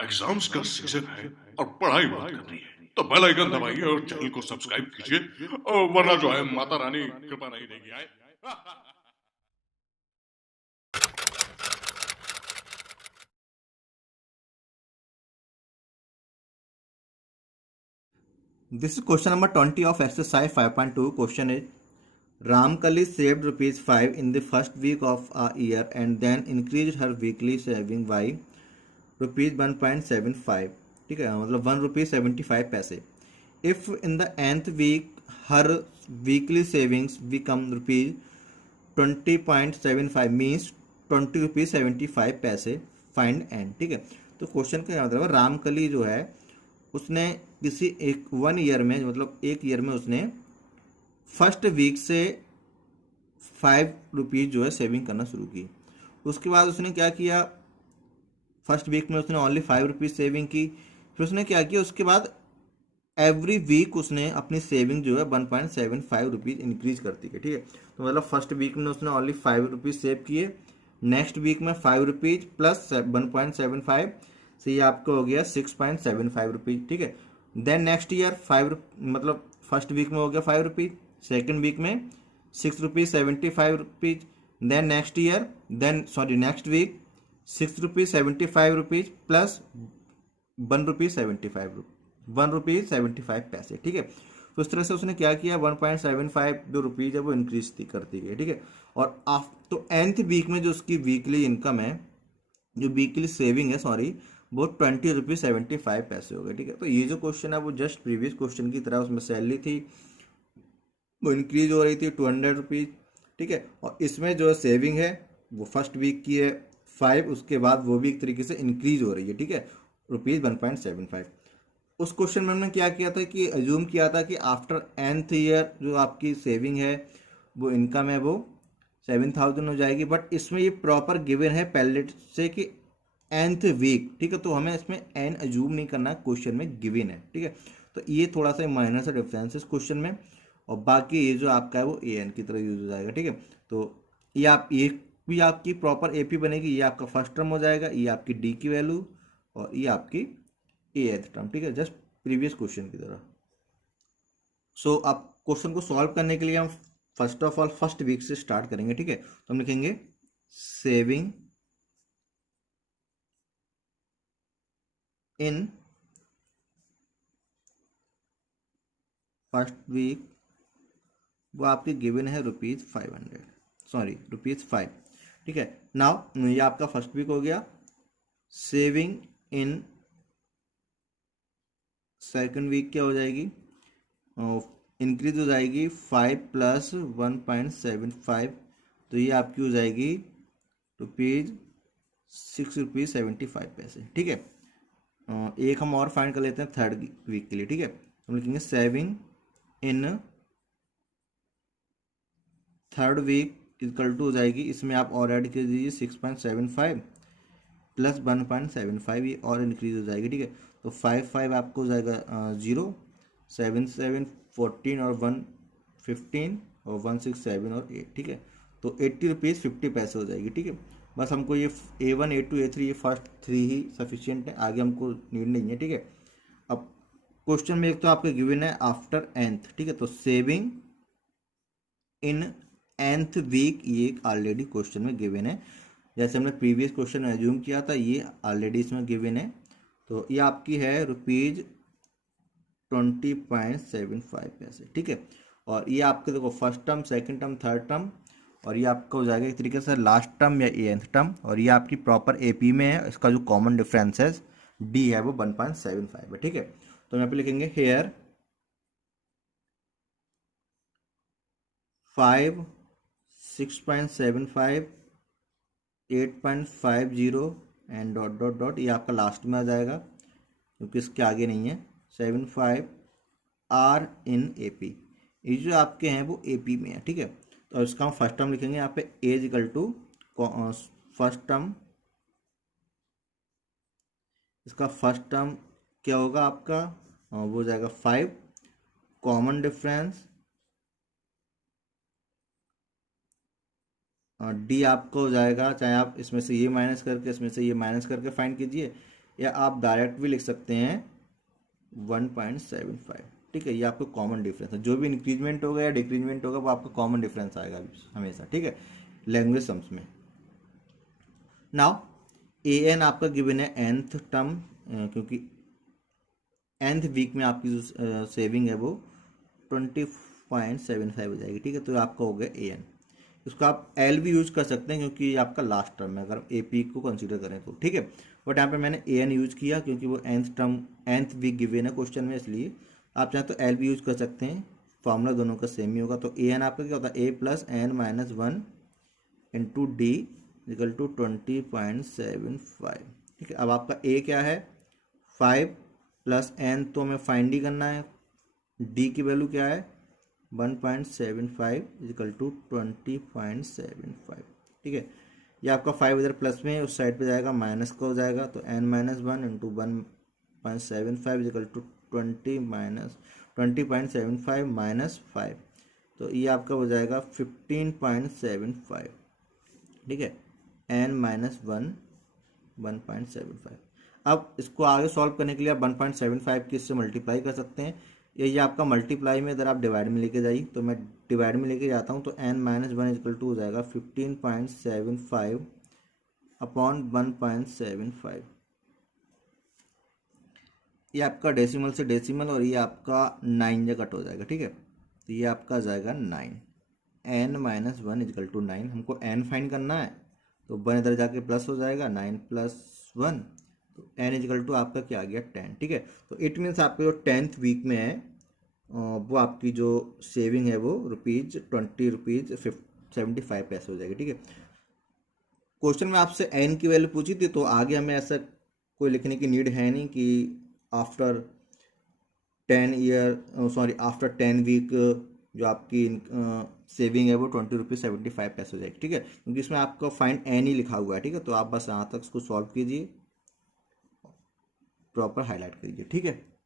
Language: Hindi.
एग्जाम्स का सीजन है और पढ़ाई बहुत करनी है, तो बेल आइकन दबाइए और चैनल को सब्सक्राइब कीजिए, वरना जो है माता रानी कृपा नहीं देगी। आए This is question number 20 of exercise 5.2. Question is Ramkali saved rupees 5 in the first week of a year and then increased her weekly saving by rupees 1.75. ठीक है, मतलब 1 रुपीज 75 पैसे. If in the nth week her weekly savings become rupees 20.75 means 20 rupees 75 पैसे. Find and. ठीक है, तो क्वेश्चन का मतलब रामकली जो है उसने किसी एक 1 ईयर में, मतलब 1 ईयर में उसने फर्स्ट वीक से 5 रुपीज़ जो है सेविंग करना शुरू की. उसके बाद उसने क्या किया, फर्स्ट वीक में उसने ओनली 5 रुपीज़ सेविंग की. फिर उसने क्या किया, उसके बाद एवरी वीक उसने अपनी सेविंग जो है 1.75 रुपीज़ इंक्रीज करती है. ठीक है, तो मतलब फर्स्ट वीक में उसने ओनली 5 रुपीज़ सेव किए, नेक्स्ट वीक में 5 रुपीज़ प्लस 1.75 से ये आपका हो गया 6.75 रुपीज़. ठीक है, देन नेक्स्ट ईयर 5, मतलब फर्स्ट वीक में हो गया 5 रुपीज़, सेकेंड वीक में 6 rupees 75 rupees, then next year, next week 6 rupees 75 rupees plus 1 rupees 75 1 rupees 75 पैसे. ठीक है, तो इस तरह से उसने क्या किया, 1.75 जो रुपीज़ है वो इंक्रीज करती गई. ठीक है, और तो nth वीक में जो उसकी वीकली इनकम है, जो वीकली सेविंग है सॉरी, वो 20 रुपीज़ 75 पैसे हो गए. ठीक है, तो ये जो क्वेश्चन है वो जस्ट प्रीवियस क्वेश्चन की तरह, उसमें सैलरी थी वो इंक्रीज हो रही थी 200 रुपीज़. ठीक है, और इसमें जो सेविंग है वो फर्स्ट वीक की है 5, उसके बाद वो भी एक तरीके से इंक्रीज हो रही है. ठीक है, रुपीज़ 1.75. उस क्वेश्चन में हमने क्या किया था कि अज्यूम किया था कि आफ्टर nth ईयर जो आपकी सेविंग है, वो इनकम है, वो 7,000 हो जाएगी. बट इसमें ये प्रॉपर गिवन है पहले से कि nth वीक. ठीक है, तो हमें इसमें n अज्यूम नहीं करना, क्वेश्चन में गिवन है. ठीक है, तो ये थोड़ा सा माइनर सा डिफरेंस है इस क्वेश्चन में, और बाकी ये जो आपका है वो ए एन की तरह यूज हो जाएगा. ठीक है, तो ये भी आपकी प्रॉपर ए पी बनेगी, ये आपका फर्स्ट टर्म हो जाएगा, ये आपकी डी की वैल्यू, और ये आपकी ए एथ टर्म. ठीक है, जस्ट प्रीवियस क्वेश्चन की तरह. सो अब क्वेश्चन को सॉल्व करने के लिए हम first of all first week से स्टार्ट करेंगे. ठीक है, तो हम लिखेंगे सेविंग इन फर्स्ट वीक, वो आपकी गिवन है ₹500, सॉरी ₹5. ठीक है, नाउ ये आपका फर्स्ट वीक हो गया. सेविंग इन सेकंड वीक क्या हो जाएगी, इंक्रीज हो जाएगी 5 प्लस 1.75, तो ये आपकी हो जाएगी रुपीज़ 6 रुपीज़ 75 पैसे. ठीक है, एक हम और फाइंड कर लेते हैं थर्ड वीक के लिए. ठीक है, हम लिखेंगे saving in third week equal to हो जाएगी, इसमें आप और ऐड कर दीजिए 6.75 प्लस 1.75, ये और इंक्रीज हो जाएगी. ठीक है, तो 5 आपको हो जाएगा 0, 7 14 और 1 15 और 1 6 7 और 8. ठीक है, तो 80 रुपीज़ 50 पैसे हो जाएगी. ठीक है, बस हमको ये A1 A2 A3 ये फर्स्ट 3 ही सफिशियंट है, आगे हमको नीड नहीं है. ठीक है, अब क्वेश्चन में एक तो आपके गिवन है आफ्टर nth. ठीक है, तो सेविंग इन nth वीक ये ऑलरेडी क्वेश्चन में गिवन है, जैसे हमने प्रीवियस क्वेश्चन में एज्यूम किया था, ये ऑलरेडी इसमें गिवन है. तो ये आपकी है रुपीज़ 20.75 पैसे. ठीक है, और ये आपके देखो first term, second term, third term, और ये आपका हो जाएगा एक तरीके से लास्ट टर्म या एंथ टर्म, और ये आपकी प्रॉपर एपी में है. इसका जो कॉमन डिफरेंस है डी है वो 1.75 है. ठीक है, तो यहाँ पे लिखेंगे here 5 6.75 8.50 and dot dot dot, ये आपका लास्ट में आ जाएगा क्योंकि इसके आगे नहीं है. 75 आर इन ए पी, ये जो आपके हैं वो ए पी में है. ठीक है, तो इसका हम फर्स्ट टर्म लिखेंगे यहाँ पे as equal to first term, इसका फर्स्ट टर्म क्या होगा आपका, वो हो जाएगा 5, कॉमन डिफरेंस डी आपका हो जाएगा, चाहे आप इसमें से ये माइनस करके इसमें से ये माइनस करके फाइंड कीजिए, या आप डायरेक्ट भी लिख सकते हैं 1.75, ठीक है। ये आपका कॉमन डिफरेंस है, जो भी इंक्रीजमेंट होगा या डिक्रीजमेंट होगा वो आपका कॉमन डिफरेंस आएगा हमेशा, ठीक है, लैंग्वेज सम्स में। नाउ ए एन आपका गिवन है nth टर्म, क्योंकि nth वीक में आपकी जो सेविंग है वो 20.75 हो जाएगी, ठीक है। तो आपका हो गया ए एन। इसको आप एल भी यूज कर सकते हैं क्योंकि ये आपका लास्ट टर्म है अगर ए पी को कंसीडर करें तो, ठीक है। बट यहाँ पे मैंने ए एन यूज किया क्योंकि वो nth term nth week given है क्वेश्चन में, इसलिए आप चाहें तो एल भी यूज कर सकते हैं, फॉर्मूला दोनों का सेम ही होगा। तो ए एन आपका क्या होता है, A plus N minus 1 into D equal to 20.75, ठीक है। अब आपका ए क्या है 5 प्लस एन तो हमें फाइंड ही करना है, डी की वैल्यू क्या है 1.75 इक्वल टू 20.75, ठीक है। ये आपका 5 इधर प्लस में उस साइड पे जाएगा, माइनस का हो जाएगा, तो n minus 1 into 1.75 equal to 20.75 minus 5, तो ये आपका हो जाएगा 15.75, ठीक है, n माइनस 1 1.75। अब इसको आगे सॉल्व करने के लिए आप 1.75 की इससे मल्टीप्लाई कर सकते हैं, ये आपका मल्टीप्लाई में अगर आप डिवाइड में लेके जाइए तो मैं डिवाइड में लेके जाता हूँ, तो n माइनस 1 इक्वल टू हो जाएगा 15.75 अपॉन 1.75। ये आपका डेसिमल से डेसिमल और ये आपका 9 से कट हो जाएगा, ठीक है। तो ये आपका आ जाएगा 9, n माइनस 1 इक्वल टू 9। हमको n फाइंड करना है तो 1 इधर जाके प्लस हो जाएगा, 9 प्लस 1, तो n इक्वल टू आपका क्या आ गया 10, ठीक है। तो इट मीन्स आपके जो 10th वीक में है वो आपकी जो सेविंग है वो ₹20.75 हो जाएगी, ठीक है। क्वेश्चन में आपसे n की वैल्यू पूछी थी, तो आगे हमें ऐसा कोई लिखने की नीड है नहीं कि आफ्टर 10 वीक जो आपकी सेविंग है वो ₹20.75 हो जाएगी, ठीक है, क्योंकि इसमें आपका फाइंड n ही लिखा हुआ है, ठीक है। तो आप बस यहाँ तक इसको सॉल्व कीजिए, प्रॉपर हाईलाइट कीजिए, ठीक है।